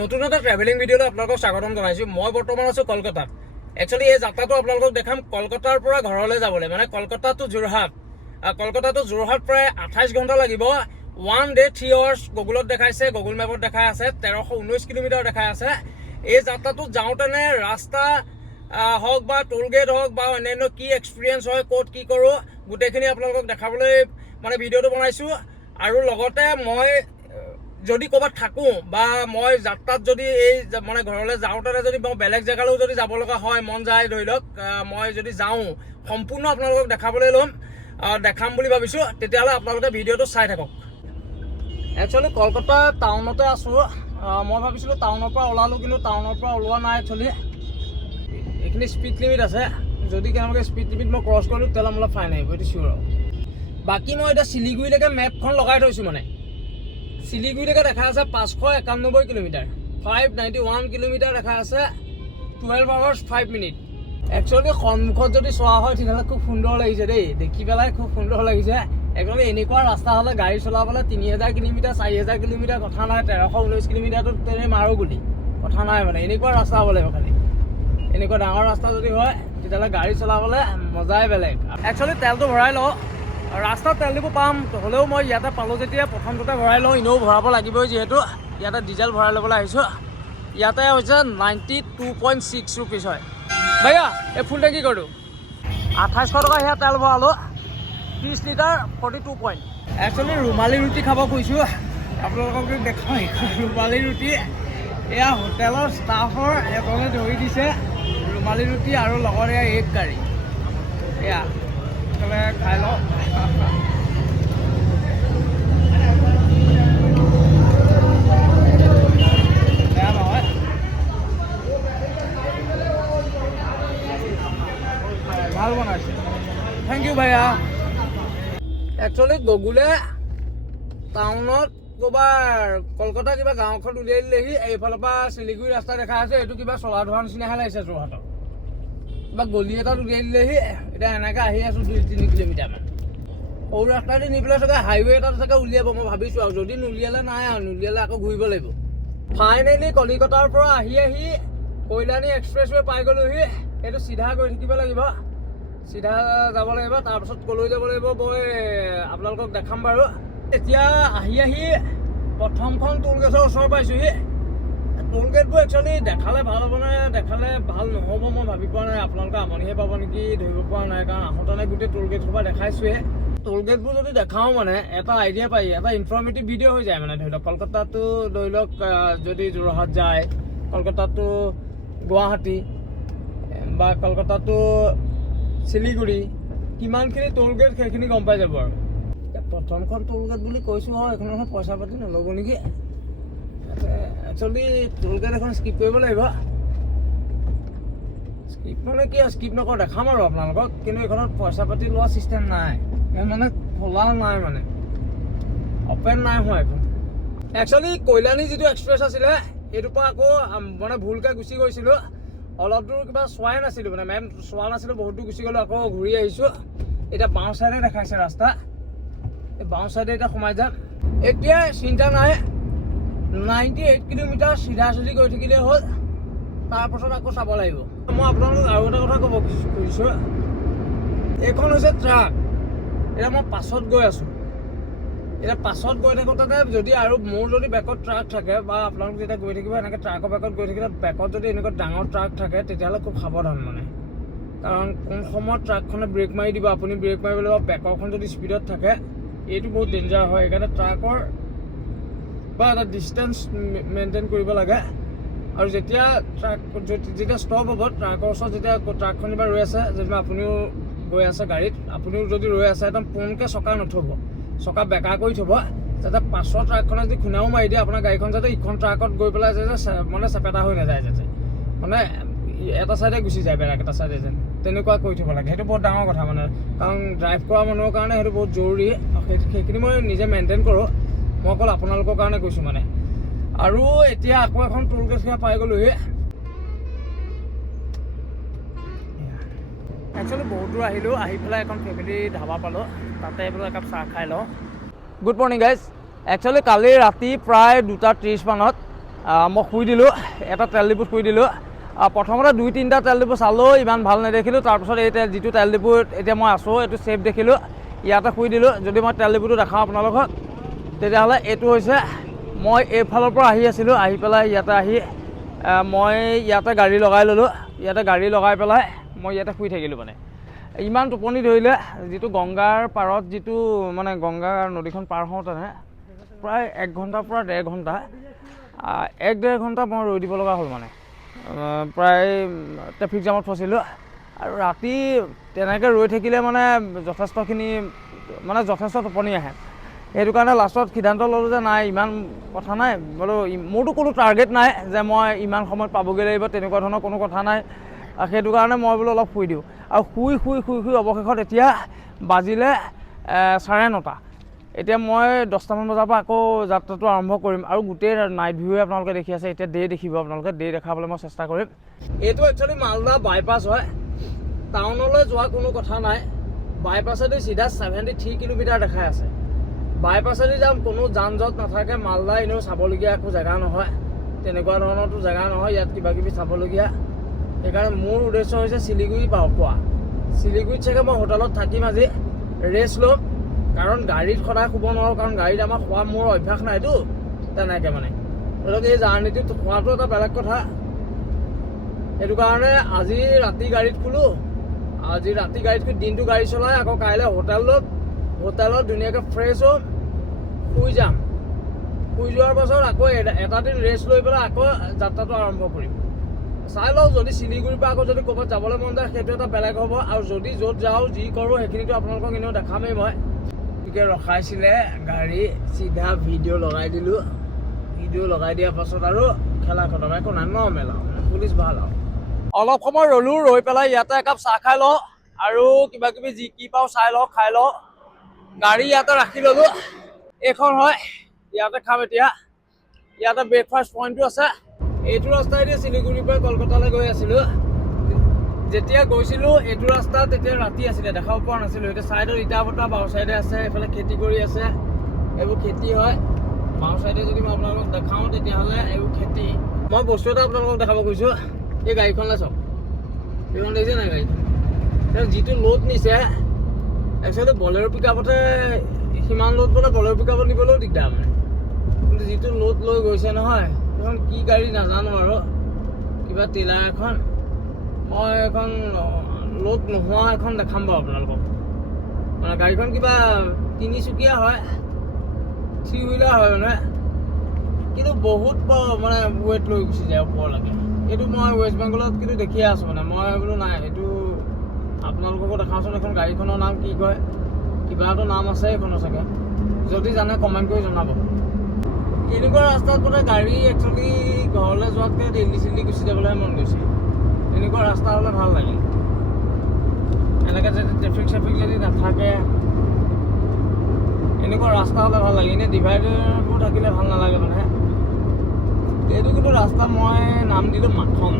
নতুন এটা ট্ৰেভেলিং ভিডিঅ'লৈ আপোনালোকক স্বাগতম জনাইছোঁ। মই বৰ্তমান আছোঁ কলকাতাত। একচুৱেলি এই যাত্ৰাটো আপোনালোকক দেখাম কলকাতাৰ পৰা ঘৰলৈ যাবলৈ, মানে কলকাতা টু যোৰহাট। কলকাতা টু যোৰহাট প্ৰায় 28 ঘণ্টা লাগিব। 1 day 3 hours গুগলত দেখাইছে, গুগল মেপত দেখাই আছে 1319 কিলোমিটাৰ দেখাই আছে। এই যাত্ৰাটোত যাওঁতেনে ৰাস্তা হওক বা টোল গেট হওক বা অন্যান্য কি এক্সপিৰিয়েঞ্চ হয়, ক'ত কি কৰোঁ, গোটেইখিনি আপোনালোকক দেখাবলৈ মানে ভিডিঅ'টো বনাইছোঁ। আৰু লগতে মই যদি ক'ৰবাত থাকোঁ বা মই যাত্ৰাত যদি এই মানে ঘৰলৈ যাওঁতে যদি মই বেলেগ জেগালৈও যদি যাব লগা হয়, মন যায় ধৰি লওক, মই যদি যাওঁ সম্পূৰ্ণ আপোনালোকক দেখাবলৈ দেখাম বুলি ভাবিছোঁ। তেতিয়াহ'লে আপোনালোকে ভিডিঅ'টো চাই থাকক। একচুৱেলি কলকাতা টাউনতে আছোঁ। মই ভাবিছিলোঁ টাউনৰ পৰা ওলালোঁ, কিন্তু টাউনৰ পৰা ওলোৱা নাই। একচুৱেলি এইখিনি স্পীড লিমিট আছে, যদি কেনেবাকৈ স্পীড লিমিট মই ক্ৰছ কৰিলোঁ তেতিয়াহ'লে মোলৈ ফাইন আহিব, এইটো চিয়'ৰ আৰু। বাকী মই এতিয়া শিলিগুৰিলৈকে মেপখন লগাই থৈছোঁ। মানে শিলিগুৰিলৈকে দেখা আছে 591 কিলোমিটাৰ, 591 কিলোমিটাৰ দেখা আছে, 12 hours 5 minutes। একচুৱেলি সন্মুখত যদি চোৱা হয় তেতিয়াহ'লে খুব সুন্দৰ লাগিছে দেই, দেখি পেলাই খুব সুন্দৰ লাগিছে। একচুৱেলি এনেকুৱা ৰাস্তা হ'লে গাড়ী চলাবলৈ 3000 কিলোমিটাৰ 4000 কিলোমিটাৰ কথা নাই, 1319 কিলোমিটাৰটো তেনে মাৰোঁ বুলি কথা নাই। মানে এনেকুৱা ৰাস্তা হ'ব লাগিব, খালি এনেকুৱা ডাঙৰ ৰাস্তা যদি হয় তেতিয়াহ'লে গাড়ী চলাবলৈ মজাই বেলেগ। একচুৱেলি তেলটো ভৰাই লওঁ, ৰাস্তাত তেল দিব পাম, হ'লেও মই ইয়াতে পালোঁ যেতিয়া প্ৰথমটোতে ভৰাই লওঁ। এনেও ভৰাব লাগিবই, যিহেতু ইয়াতে ডিজেল ভৰাই ল'বলৈ আহিছোঁ। ইয়াতে হৈছে 92.6 rupees হয়। ভাইয়া এই ফুল টেংকি কৰোঁ 2800 টকা সেয়া তেল ভৰালোঁ, 30 লিটাৰ 42 পইণ্ট। একচুৱেলি ৰুমালী ৰুটি খাব খুজিছোঁ, আপোনালোকক দেখাওঁ। ৰুমালী ৰুটি এয়া হোটেলৰ ষ্টাফৰ এজনে ধৰি দিছে, ৰুমালী ৰুটি আৰু লগতে এয়া এগ কাৰী। এয়া খাই লওঁ। বেয়া নহয়, ভাল বনাইছে, থেংক ইউ ভাইয়া। একচুৱেলি গগুলে টাউনত ক'ৰবাৰ কলকাতা কিবা গাঁওখন উলিয়াই দিলেহি। এইফালৰ পৰা শিলিগুৰি ৰাস্তা দেখা আছে, এইটো কিবা চলা ধৰা নিচিনাহে লাগিছে যোৰহাটৰ। কিবা গলি এটাত উলিয়াই দিলেহি। এতিয়া এনেকৈ আহি আছোঁ 2-3 কিলোমিটাৰমান। সৰু ৰাস্তাটো নি পেলাই চাগে হাইৱে এটাত চাগে উলিয়াব মই ভাবিছোঁ, আৰু যদি নুলিয়ালে নাই আৰু, নুলিয়ালে আকৌ ঘূৰিব লাগিব। ফাইনেলি কলিকতাৰ পৰা আহি কল্যাণী এক্সপ্ৰেছৱে পাই গ'লোহি। এইটো চিধা গৈ থাকিব লাগিব, চিধা যাব লাগিব, তাৰপিছত ক'লৈ যাব লাগিব মই আপোনালোকক দেখাম বাৰু। এতিয়া আহি প্ৰথমখন টোল গেটৰ ওচৰ পাইছোঁহি। টোল গেটবোৰ একচুৱেলি দেখালে ভাল হ'ব নে দেখালে ভাল নহ'ব মই ভাবি পোৱা নাই। আপোনালোকে আমনিহে পাব নেকি ধৰিব পৰা নাই, কাৰণ আহোঁতেনে গোটেই টোল গেট সোপা দেখাইছোঁহে। টোল গেটবোৰ যদি দেখাওঁ মানে এটা আইডিয়া পাই, এটা ইনফৰ্মেটিভ ভিডিঅ' হৈ যায়। মানে ধৰি লওক কলকাতাটো ধৰি লওক যদি যোৰহাট যায়, কলকাতাটো গুৱাহাটী বা কলকাতাটো শিলিগুৰি, কিমানখিনি টোল গেট সেইখিনি গম পাই যাব। আৰু প্ৰথমখন টোল গেট বুলি কৈছোঁ হয়, এইখনত পইচা পাতি নল'ব নেকি। একচুৱেলি টোল গেট এখন স্কিপ কৰিব লাগিব। স্কিপ মানে কি আৰু, স্কিপ নকৰোঁ, দেখাম আৰু আপোনালোকক। কিন্তু এইখনত পইচা পাতি লোৱা ছিষ্টেম নাই, মানে খোলা নাই, মানে অপেন নাই হোৱা এইখন। একচুৱেলি কল্যাণী যিটো এক্সপ্ৰেছ আছিলে সেইটোৰ পৰা আকৌ মানে ভুলকৈ গুচি গৈছিলোঁ। অলপ দূৰ কিবা চোৱাই নাছিলোঁ, মানে মেম চোৱা নাছিলোঁ, বহুত দূৰ গুচি গ'লোঁ, আকৌ ঘূৰি আহিছোঁ। এতিয়া বাওঁ চাইডে দেখাইছে ৰাস্তা, এই বাওঁ চাইডে এতিয়া সোমাই যাম। এতিয়া চিন্তা নাই, 98 কিলোমিটাৰ চিধা চিধি গৈ থাকিলেই হ'ল, তাৰপাছত আকৌ চাব লাগিব। মই আপোনালোকক আৰু এটা কথা ক'ব খুজিছোঁ, এইখন হৈছে ট্ৰাক। এতিয়া মই পাছত গৈ আছোঁ। এতিয়া পাছত গৈ থাকোঁতে যদি আৰু মোৰ যদি বেকত ট্ৰাক থাকে, বা আপোনালোক যেতিয়া গৈ থাকিব এনেকৈ ট্ৰাকৰ বেকত গৈ থাকিলে, বেকত যদি এনেকুৱা ডাঙৰ ট্ৰাক থাকে তেতিয়াহ'লে খুব সাৱধান। মানে কাৰণ কোন সময়ত ট্ৰাকখনে ব্ৰেক মাৰি দিব, আপুনি ব্ৰেক মাৰিব লাগিব। বেকৰখন যদি স্পীডত থাকে এইটো বহুত ডেঞ্জাৰ হয়। সেইকাৰণে ট্ৰাকৰ বা এটা ডিষ্টেঞ্চ মেইনটেইন কৰিব লাগে। আৰু যেতিয়া ষ্টপ হ'ব, ট্ৰাকৰ ওচৰত যেতিয়া ট্ৰাকখন বা ৰৈ আছে, যেনিবা আপুনিও গৈ আছে গাড়ীত, আপুনিও যদি ৰৈ আছে, একদম পোনকৈ চকা নথ'ব, চকা বেকা কৰি থ'ব, যাতে পাছৰ ট্ৰাকখনে যদি খুন্দাও মাৰি দিয়ে আপোনাৰ গাড়ীখন, যাতে ইখন ট্ৰাকত গৈ পেলাই মানে চেপেটা হৈ নাযায়, যাতে মানে এটা চাইডে গুচি যায়, বেলেগ এটা চাইডে যেন, তেনেকুৱা কৰি থ'ব লাগে। সেইটো বহুত ডাঙৰ কথা, মানে কাৰণ ড্ৰাইভ কৰা মানুহৰ কাৰণে সেইটো বহুত জৰুৰী। সেইখিনি মই নিজে মেইনটেইন কৰোঁ, মই অকল আপোনালোকৰ কাৰণে কৈছোঁ মানে। আৰু এতিয়া আকৌ এখন টোল গেট পাই গ'লোহি। একচুৱেলি বহুত দূৰ আহিলোঁ, আহি পেলাই এখন ফেমিলি ধাবা পালোঁ, তাতে এইফালে একাপ চাহ খাই লওঁ। Good morning guys. একচুৱেলি কালি ৰাতি প্ৰায় 2:30 মানত মই শুই দিলোঁ, এটা তেল ডিপুত শুই দিলোঁ। প্ৰথমতে 2-3টা তেল ডিপু চালোঁ, ইমান ভাল নেদেখিলোঁ। তাৰপিছত এই যিটো তেল ডিপুত এতিয়া মই আছোঁ এইটো ছেফ দেখিলোঁ, ইয়াতে শুই দিলোঁ। যদি মই তেল ডিপুটো দেখাওঁ আপোনালোকক, তেতিয়াহ'লে এইটো হৈছে মই এইফালৰ পৰা আহি আছিলোঁ, আহি পেলাই ইয়াতে আহি মই ইয়াতে গাড়ী লগাই ল'লোঁ। ইয়াতে গাড়ী লগাই পেলাই মই ইয়াতে শুই থাকিলোঁ। মানে ইমান টোপনি ধৰিলে, যিটো গংগাৰ পাৰত যিটো মানে গংগা নদীখন পাৰ হওঁতেনে প্ৰায় 1 ঘণ্টাৰ পৰা 1.5 ঘণ্টা 1-1.5 ঘণ্টা মই ৰৈ দিব লগা হ'ল। মানে প্ৰায় ট্ৰেফিক জামত ফচিলোঁ। আৰু ৰাতি তেনেকৈ ৰৈ থাকিলে মানে যথেষ্ট টোপনি আহে। সেইটো কাৰণে লাষ্টত সিদ্ধান্ত ল'লোঁ যে নাই, ইমান কথা নাই বোলো, মোৰতো কোনো টাৰ্গেট নাই যে মই ইমান সময়ত পাবগৈ লাগিব, তেনেকুৱা ধৰণৰ কোনো কথা নাই। সেইটো কাৰণে মই বোলো অলপ শুই দিওঁ। আৰু শুই অৱশেষত এতিয়া বাজিলে 9:30। এতিয়া মই 10টামান বজাৰ পৰা আকৌ যাত্ৰাটো আৰম্ভ কৰিম। আৰু গোটেই নাইট ভিউৱে আপোনালোকে দেখি আছে। এতিয়া ডে দেখিব, আপোনালোকে ডে দেখাবলৈ মই চেষ্টা কৰিম। এইটো একচুৱেলি মালদা বাইপাছ হয়, টাউনলৈ যোৱা কোনো কথা নাই। বাইপাছেদি চিধা 73 কিলোমিটাৰ দেখাই আছে। বাইপাছেদি যাম, কোনো যান জঁট নাথাকে। মালদা এনেও চাবলগীয়া একো জেগা নহয়, তেনেকুৱা ধৰণৰতো জেগা নহয় ইয়াত কিবা কিবি চাবলগীয়া। সেইকাৰণে মোৰ উদ্দেশ্য হৈছে শিলিগুৰি পোৱা। শিলিগুৰিত চাগে মই হোটেলত থাকিম, আজি ৰেষ্ট ল'ম। কাৰণ গাড়ীত সদায় শুব নোৱাৰোঁ, কাৰণ গাড়ীত আমাৰ খোৱা মোৰ অভ্যাস নাইতো তেনেকৈ। মানে ধৰক এই জাৰ্ণিটোত খোৱাটো এটা বেলেগ কথা। সেইটো কাৰণে আজি ৰাতি গাড়ীত শুলোঁ। আজি ৰাতি গাড়ীত শুই দিনটো গাড়ী চলাই আকৌ কাইলৈ হোটেলত ধুনীয়াকৈ ফ্ৰেছ হ'ম, শুই যাম। শুই যোৱাৰ পাছত আকৌ এটা দিন ৰেষ্ট লৈ পেলাই আকৌ যাত্ৰাটো আৰম্ভ কৰিম। চাই লওঁ, যদি শিলিগুৰিৰ পৰা আকৌ যদি ক'ৰবাত যাবলৈ মন যায় সেইটো এটা বেলেগ হ'ব। আৰু যদি য'ত যাওঁ যি কৰোঁ সেইখিনিতো আপোনালোকক এনেও দেখামেই। মই গতিকে ৰখাইছিলে গাড়ী, চিধা ভিডিঅ' লগাই দিলোঁ। ভিডিঅ' লগাই দিয়াৰ পাছত আৰু খেলা খতম, একো নাই, নৰ্মেল আৰু পুলিচ ভাল আৰু। অলপ সময় ৰ'লোঁ, ৰৈ পেলাই ইয়াতে একাপ চাহ খাই লওঁ আৰু কিবা কিবি যি কি পাওঁ চাই লওঁ, খাই লওঁ। গাড়ী ইয়াতে ৰাখি ল'লোঁ, এইখন হয়, ইয়াতে খাম এতিয়া। ইয়াতে ব্ৰেকফাষ্ট পইণ্টটো আছে। এইটো ৰাস্তাইদি শিলিগুৰিৰ পৰা কলকাতালৈ গৈ আছিলোঁ। যেতিয়া গৈছিলোঁ এইটো ৰাস্তা তেতিয়া ৰাতি আছিলে, দেখাব পৰা নাছিলোঁ। এতিয়া ছাইডত ইটা ভটা বাওঁ ছাইডে আছে, এইফালে খেতি কৰি আছে, এইবোৰ খেতি হয়। বাওঁ ছাইডে যদি মই আপোনালোকক দেখাওঁ তেতিয়াহ'লে এইবোৰ খেতি। মই বস্তু এটা আপোনালোকক দেখাব গৈছোঁ, এই গাড়ীখনলৈ চাওক, এইখন দেখিছে নাই গাড়ীখন? যিটো লোড নিছে একচুৱেলি বলেৰ' পিকআপতে সিমান লোড মানে বলেৰ' পিকআপত নিবলৈও দিগদাৰ। মানে কিন্তু যিটো লোড লৈ গৈছে নহয়, সেইখন কি গাড়ী নাজানো আৰু, কিবা টিলাৰ এখন। মই এখন লোড নোহোৱা এখন দেখাম বাৰু আপোনালোকক। মানে গাড়ীখন কিবা তিনিচুকীয়া হয়, 3 হুইলাৰ হয় মানে, কিন্তু বহুত মানে ৱেইট লৈ গুচি যায় ওপৰলৈকে। এইটো মই ৱেষ্ট বেংগলত কিন্তু দেখিয়ে আছোঁ। মানে মই বোলো নাই, এইটো আপোনালোককো দেখাওঁচোন। এখন গাড়ীখনৰ নাম কি কয়, কিবা এটা নাম আছে এইখনৰ চাগে, যদি জানে কমেণ্ট কৰি জনাব। এনেকুৱা ৰাস্তাত মানে গাড়ী একচুৱেলি ঘৰলৈ যোৱাতকৈ দিল্লী গুচি যাবলৈহে মন গৈছে। এনেকুৱা ৰাস্তা হ'লে ভাল লাগে, এনেকৈ যদি ট্ৰেফিক যদি নাথাকে, এনেকুৱা ৰাস্তা হ'লে ভাল লাগে। এনেই ডিভাইডাৰবোৰ থাকিলে ভাল নালাগে। মানে এইটো কিন্তু ৰাস্তা মই নাম দিলোঁ মাখন।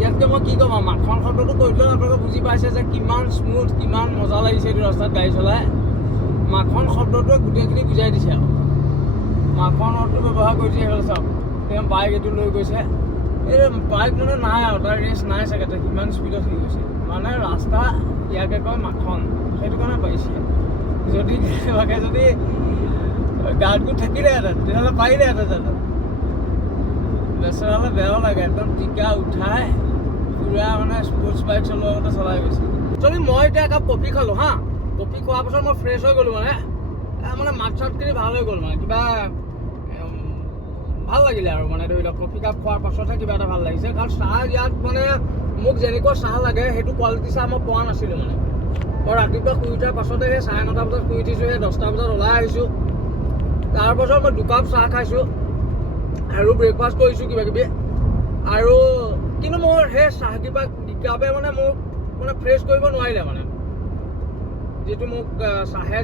ইয়াতকৈ মই কি ক'ম আৰু, মাখন শব্দটো কৈ দিলেও আপোনালোকে বুজি পাইছে যে কিমান স্মুথ, কিমান মজা লাগিছে এইটো ৰাস্তাত গাড়ী চলাই। মাখন শব্দটোৱে গোটেইখিনি বুজাই দিছে আৰু। মাখন শব্দটো ব্যৱহাৰ কৰিছে সেইফালে চাওক, তেওঁ বাইক এইটো লৈ গৈছে। এই বাইক মানে নাই আৰু, তাৰ ৰেচ নাই চাগে, কিমান স্পীডত হৈ গৈছে। মানে ৰাস্তা ইয়াকে কয় মাখন, সেইটো কাৰণে পাৰিছে। যদি কেনেবাকৈ যদি গাৰ্ডবোৰ থাকিলেহেঁতেন তেতিয়াহ'লে পাৰিলেহেঁতেন জানো। বেচেৰালৈ বেয়াও লাগে, একদম টিকা উঠাই পুৰা মানে স্পৰ্টছ বাইক চলোৱাৰ মতে চলাই গৈছে। একচুৱেলি মই এতিয়া একাপ কফি খালোঁ হা, কফি খোৱাৰ পাছত মই ফ্ৰেছ হৈ গ'লোঁ। মানে মাত চাতখিনি ভাল হৈ গ'ল, মানে কিবা ভাল লাগিলে আৰু। মানে ধৰি লওক কফি কাপ খোৱাৰ পাছতহে কিবা এটা ভাল লাগিছে। কাৰণ চাহ ইয়াত মানে মোক যেনেকুৱা চাহ লাগে সেইটো কোৱালিটি চাহ মই পোৱা নাছিলোঁ। মানে মই ৰাতিপুৱা শুই উঠাৰ পাছতে সেই 9:30 বজাত শুই উঠিছোঁ, সেই 10টা বজাত ওলাই আহিছোঁ। তাৰপাছত মই 2 কাপ চাহ খাইছোঁ আৰু ব্ৰেকফাষ্ট কৰিছোঁ কিবা কিবি। আৰু কিন্তু মোৰ সেই চাহ কাপে মানে মোক মানে ফ্ৰেছ কৰিব নোৱাৰিলে। মানে যিটো মোক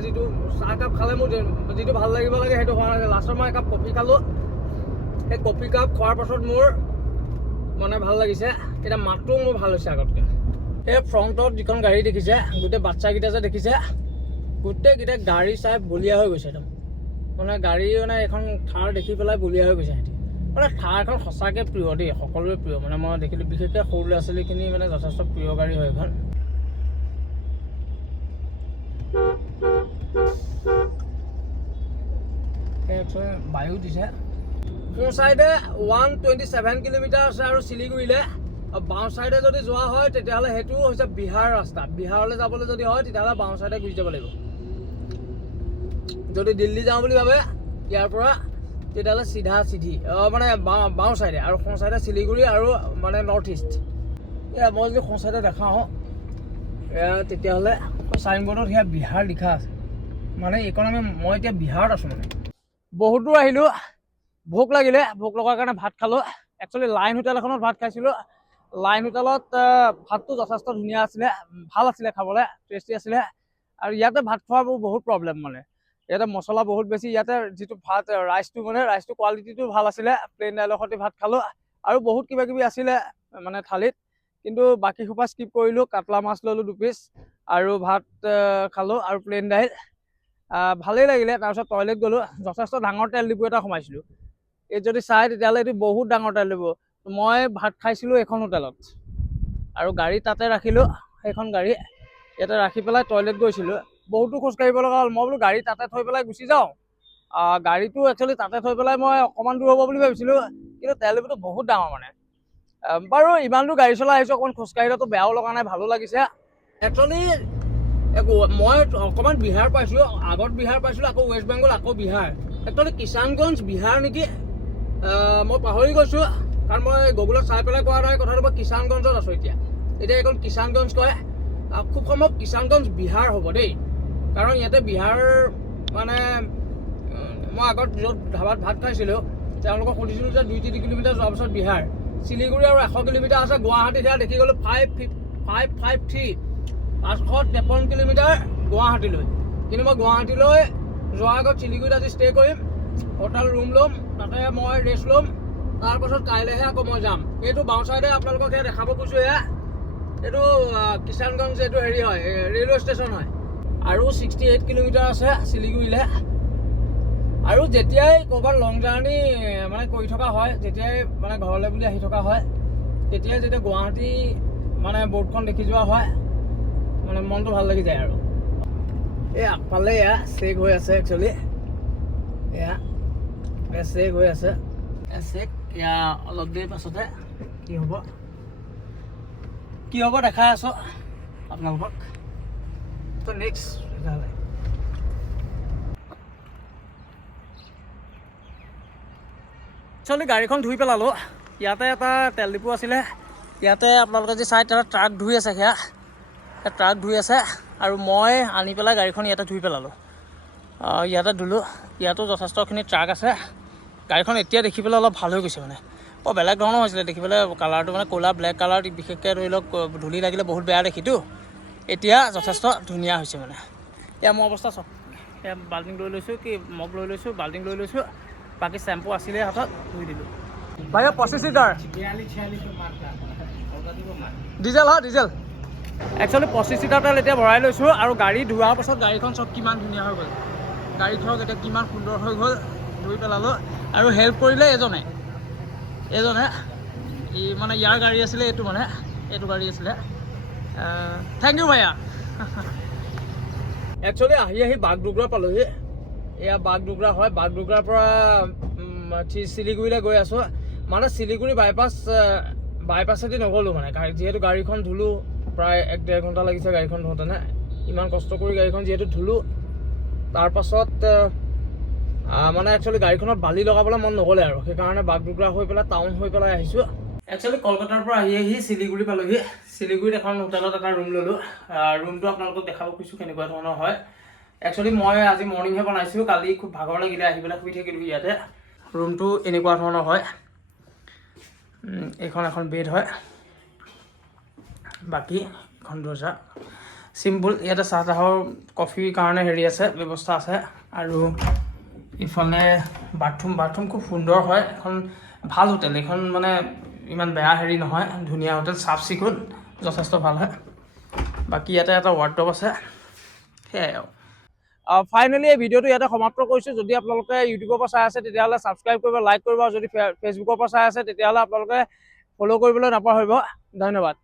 যিটো চাহকাপ খালে মোৰ যিটো ভাল লাগিব লাগে সেইটো হোৱা নাই। লাষ্টত মই একাপ কফি খালোঁ। সেই কফি কাপ খোৱাৰ পাছত মোৰ মানে ভাল লাগিছে। এতিয়া মাতটোও মোৰ ভাল হৈছে আগতকৈ। এই ফ্ৰণ্টত যিখন গাড়ী দেখিছে, গোটেই বাচ্চাকেইটা যে দেখিছে, গোটেইকেইটা গাড়ী চাই বলিয়া হৈ গৈছে একদম। মানে গাড়ী মানে এখন থাৰ দেখি পেলাই বলিয়া হৈ গৈছে সিহঁতি। মানে থাৰখন সঁচাকৈ প্ৰিয় দেই, সকলোৰে প্ৰিয়। মানে মই দেখিলোঁ বিশেষকৈ সৰু ল'ৰা ছোৱালীখিনি মানে যথেষ্ট প্ৰিয় গাড়ী হয় এইখন। বায়ু দিছে। সোঁ চাইডে 127 কিলোমিটাৰ আছে আৰু শিলিগুৰিলৈ। বাওঁ চাইডে যদি যোৱা হয় তেতিয়াহ'লে সেইটো হৈছে বিহাৰ ৰাস্তা। বিহাৰলৈ যাবলৈ যদি হয় তেতিয়াহ'লে বাওঁ চাইডে গুচি যাব লাগিব। যদি দিল্লী যাওঁ বুলি ভাবে ইয়াৰ পৰা তেতিয়াহ'লে চিধা চিধি মানে বাওঁ চাইডে, আৰু সোঁ চাইডে শিলিগুৰি আৰু মানে নৰ্থ ইষ্ট। মই যদি সোঁ চাইডে দেখাওঁ তেতিয়াহ'লে চাইনবোৰ্ডত সেয়া বিহাৰ লিখা আছে। মানে এইখন মই এতিয়া বিহাৰত আছোঁ। মানে বহুত দূৰ আহিলোঁ, ভোক লাগিলে, ভোক লগাৰ কাৰণে ভাত খালোঁ। একচুৱেলি লাইন হোটেল এখনত ভাত খাইছিলোঁ। লাইন হোটেলত ভাতটো যথেষ্ট ধুনীয়া আছিলে, ভাল আছিলে খাবলৈ, টেষ্টি আছিলে। আৰু ইয়াতে ভাত খোৱাৰ বহুত প্ৰব্লেম। মানে ইয়াতে মছলা বহুত বেছি। ইয়াতে যিটো ভাত ৰাইচটো কোৱালিটিটো ভাল আছিলে। প্লেইন দাইলৰ সৈতে ভাত খালোঁ আৰু বহুত কিবা কিবি আছিলে মানে থালিত, কিন্তু বাকী সোপা স্কিপ কৰিলোঁ। কাটলা মাছ ল'লোঁ 2 পিচ আৰু ভাত খালোঁ আৰু প্লেইন দাইল। ভালেই লাগিলে। তাৰপিছত টয়লেট গ'লোঁ। যথেষ্ট ডাঙৰ তেল ডিপু এটা সোমাইছিলোঁ। এই যদি চাই তেতিয়াহ'লে এইটো বহুত ডাঙৰ তেল ডিপু। মই ভাত খাইছিলোঁ এখন হোটেলত আৰু গাড়ী তাতে ৰাখিলোঁ। সেইখন গাড়ী ইয়াতে ৰাখি পেলাই টয়লেট গৈছিলোঁ। বহুতো খোজকাঢ়িব লগা হ'ল। মই বোলো গাড়ী তাতে থৈ পেলাই গুচি যাওঁ। গাড়ীটো একচুৱেলি তাতে থৈ পেলাই মই অকণমান দূৰ হ'ব বুলি ভাবিছিলোঁ, কিন্তু তেল ডিপুটো বহুত ডাঙৰ। মানে বাৰু ইমান দূৰ গাড়ী চলাই আহিছোঁ, অকণমান খোজকাঢ়িলেতো বেয়াও লগা নাই, ভালো লাগিছে। একচুৱেলি মই অকণমান বিহাৰ পাইছিলোঁ, আগত বিহাৰ পাইছিলোঁ, আকৌ ৱেষ্ট বেংগল, আকৌ বিহাৰ। একচুৱেলি কিষানগঞ্জ বিহাৰ নেকি, মই পাহৰি গৈছোঁ। কাৰণ মই গুগলত চাই পেলাই কোৱা নাই কথাটো। মই কিষানগঞ্জত আছোঁ এতিয়া এইখন কিষানগঞ্জ কয়। খুব সম্ভৱ কিষানগঞ্জ বিহাৰ হ'ব দেই, কাৰণ ইয়াতে বিহাৰ মানে মই আগত য'ত ধাবাত ভাত খাইছিলোঁ তেওঁলোকক সুধিছিলোঁ যে 2-3 কিলোমিটাৰ যোৱাৰ পিছত বিহাৰ। শিলিগুৰি আৰু 100 কিলোমিটাৰ আছে। গুৱাহাটীত সেয়া দেখি গ'লোঁ 553 কিলোমিটাৰ গুৱাহাটীলৈ। কিন্তু মই গুৱাহাটীলৈ যোৱাৰ আগত শিলিগুৰিত আজি ষ্টে কৰিম, হোটেল ৰুম ল'ম, তাতে মই ৰেষ্ট ল'ম। তাৰপাছত কাইলৈহে আকৌ মই যাম। এইটো বাওঁ চাইডে আপোনালোকক সেয়া দেখাব কৈছোঁ। এইটো কিষানগঞ্জ, এইটো হেৰি হয়, ৰেলৱে ষ্টেচন হয়। আৰু 68 কিলোমিটাৰ আছে শিলিগুৰিলৈ। আৰু যেতিয়াই ক'ৰবাত লং জাৰ্ণি মানে কৰি থকা হয়, যেতিয়াই মানে ঘৰলৈ বুলি আহি থকা হয়, তেতিয়াই যেতিয়া গুৱাহাটী মানে বৰ্ডখন দেখি যোৱা হয়, মানে মনটো ভাল লাগি যায়। আৰু এই আগফালে চেক হৈ আছে। একচুৱেলি চেক হৈ আছে। চেক অলপ দেৰি পাছতে কি হ'ব দেখাই আছোঁ আপোনালোকক। তো নেক্সট তেতিয়াহ'লে একচুৱেলি গাড়ীখন ধুই পেলালোঁ। ইয়াতে এটা তেল ডিপু আছিলে, ইয়াতে আপোনালোকে যি চাই তাত ট্ৰাক ধুই আছে। সেয়া ট্ৰাক ধুই আছে আৰু মই আনি পেলাই গাড়ীখন ইয়াতে ধুই পেলালোঁ। ইয়াতে ধুলোঁ। ইয়াতো যথেষ্টখিনি ট্ৰাক আছে। গাড়ীখন এতিয়া দেখি পেলাই অলপ ভাল হৈ গৈছে। মানে বেলেগ ধৰণৰ হৈছিলে দেখিবলৈ, কালাৰটো মানে ক'লা ব্লেক কালাৰ। বিশেষকৈ ধৰি লওক ধূলি লাগিলে বহুত বেয়া দেখিতো, এতিয়া যথেষ্ট ধুনীয়া হৈছে। মানে এয়া মোৰ অৱস্থা চাওক। এয়া বাল্টিং লৈ লৈছোঁ, মগ লৈ লৈছোঁ, বাল্টিং লৈ লৈছোঁ। বাকী চেম্পু আছিলে হাতত, ধুই দিলোঁ। ভাইয়া 25 লিটাৰ ডিজেল হয়, ডিজেল। একচুৱেলি 25 লিটাৰ তেল এতিয়া ভৰাই লৈছোঁ। আৰু গাড়ী ধোৱাৰ পাছত গাড়ীখন চব কিমান ধুনীয়া হৈ গ'ল। গাড়ী ধৰক এতিয়া কিমান সুন্দৰ হৈ গ'ল। ধুই পেলালোঁ। আৰু হেল্প কৰিলে এজনে মানে ইয়াৰ গাড়ী আছিলে, এইটো গাড়ী আছিলে। থেংক ইউ ভাইয়া। একচুৱেলি আহি বাগডোগৰা পালোঁহি। এয়া বাগডোগৰা হয়। বাগডোগৰাৰ পৰা শিলিগুৰিলৈ গৈ আছোঁ। মানে শিলিগুৰি বাইপাছেদি নগ'লোঁ। মানে যিহেতু গাড়ীখন ধুলোঁ, প্ৰায় 1-1.5 ঘণ্টা লাগিছে গাড়ীখন ধোঁতেনে। ইমান কষ্ট কৰি গাড়ীখন যিহেতু ধুলোঁ, তাৰপাছত মানে একচুৱেলি গাড়ীখনত বালি লগাবলৈ মন নগ'লে আৰু সেইকাৰণে বাগডোগৰা হৈ পেলাই টাউন হৈ পেলাই আহিছোঁ। একচুৱেলি কলকাতাৰ পৰা আহি শিলিগুৰি পালোঁহি। শিলিগুৰিত এখন হোটেলত এটা ৰুম ল'লোঁ। ৰুমটো আপোনালোকক দেখাব খুজিছোঁ কেনেকুৱা ধৰণৰ হয়। একচুৱেলি মই আজি মৰ্ণিংহে বনাইছোঁ। কালি খুব ভাগৰ লাগিলে, আহি পেলাই শুই থাকিলোঁ ইয়াতে। ৰুমটো এনেকুৱা ধৰণৰ হয়। এইখন এখন বেড হয়। বাকী এখন দৰ্জা চিম্পুল। ইয়াতে চাহ তাহৰ কফিৰ কাৰণে হেৰি আছে, ব্যৱস্থা আছে। আৰু ইফালে বাথৰুম খুব সুন্দৰ হয়। এখন ভাল হোটেল। এইখন মানে ইমান বেয়া হেৰি নহয়, ধুনীয়া হোটেল, চাফ চিকুণ, যথেষ্ট ভাল হয়। বাকী ইয়াতে এটা ৱাৰ্ডৰব আছে, সেয়াই আৰু। ফাইনেলি এই ভিডিঅ'টো ইয়াতে সমাপ্ত কৰিছোঁ। যদি আপোনালোকে ইউটিউবৰ পৰা চাই আছে তেতিয়াহ'লে ছাবস্ক্ৰাইব কৰিব, লাইক কৰিব, আৰু যদি ফেচবুকৰ পৰা চাই আছে তেতিয়াহ'লে আপোনালোকে ফ'ল' কৰিবলৈ নাপাহৰিব। ধন্যবাদ।